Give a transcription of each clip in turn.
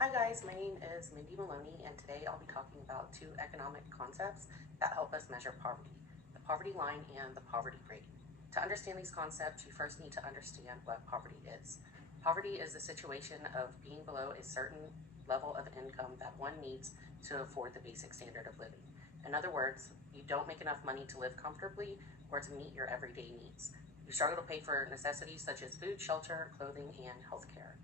Hi guys, my name is Mindy Meloni, and today I'll be talking about two economic concepts that help us measure poverty, the poverty line and the poverty rate. To understand these concepts, you first need to understand what poverty is. Poverty is the situation of being below a certain level of income that one needs to afford the basic standard of living. In other words, you don't make enough money to live comfortably or to meet your everyday needs. You struggle to pay for necessities such as food, shelter, clothing, and healthcare.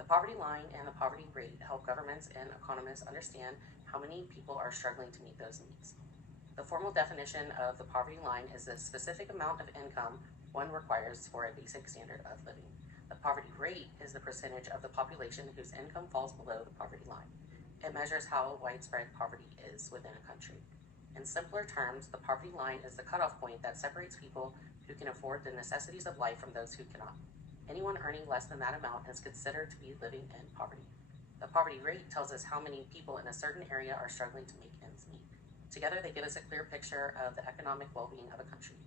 The poverty line and the poverty rate help governments and economists understand how many people are struggling to meet those needs. The formal definition of the poverty line is the specific amount of income one requires for a basic standard of living. The poverty rate is the percentage of the population whose income falls below the poverty line. It measures how widespread poverty is within a country. In simpler terms, the poverty line is the cutoff point that separates people who can afford the necessities of life from those who cannot. Anyone earning less than that amount is considered to be living in poverty. The poverty rate tells us how many people in a certain area are struggling to make ends meet. Together, they give us a clear picture of the economic well-being of a country.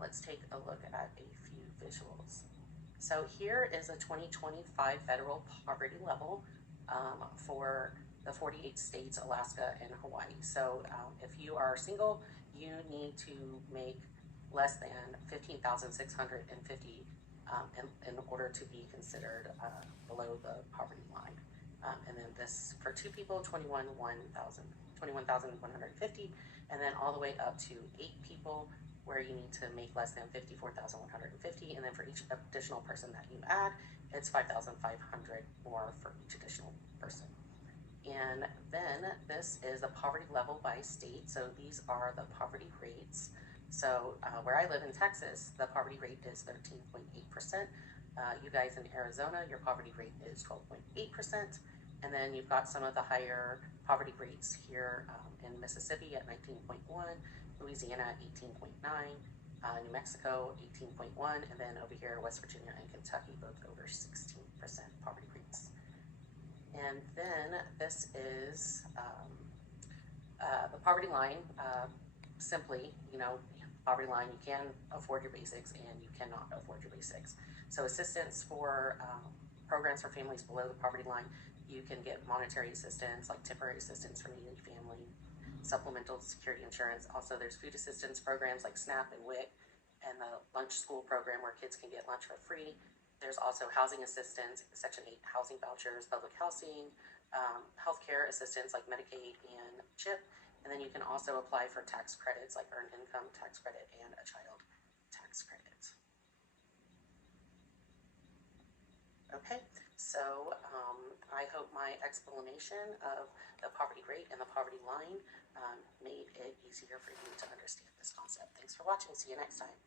Let's take a look at a few visuals. So here is a 2025 federal poverty level for the 48 states, Alaska, and Hawaii. So if you are single, you need to make less than $15,650 in order to be considered below the poverty line. And then this for two people, 21,150, and then all the way up to 8 people, where you need to make less than 54,150, and then for each additional person that you add, it's 5,500 more for each additional person. And then this is the poverty level by state. So these are the poverty rates. So where I live in Texas, the poverty rate is 13.8%. You guys in Arizona, your poverty rate is 12.8%. And then you've got some of the higher poverty rates here in Mississippi at 19.1, Louisiana 18.9, New Mexico 18.1, and then over here West Virginia and Kentucky both over 16% poverty rates. And then this is the poverty line. Simply, poverty line, you can afford your basics and you cannot afford your basics. So assistance for programs for families below the poverty line, you can get monetary assistance like temporary assistance for needy family, supplemental security insurance. Also, there's food assistance programs like SNAP and WIC, and the lunch school program where kids can get lunch for free. There's also housing assistance, Section 8 housing vouchers, public housing, healthcare assistance like Medicaid and CHIP. And then you can also apply for tax credits like earned income tax credit and a child tax credit. Okay, so I hope my explanation of the poverty rate and the poverty line made it easier for you to understand this concept. Thanks for watching. See you next time.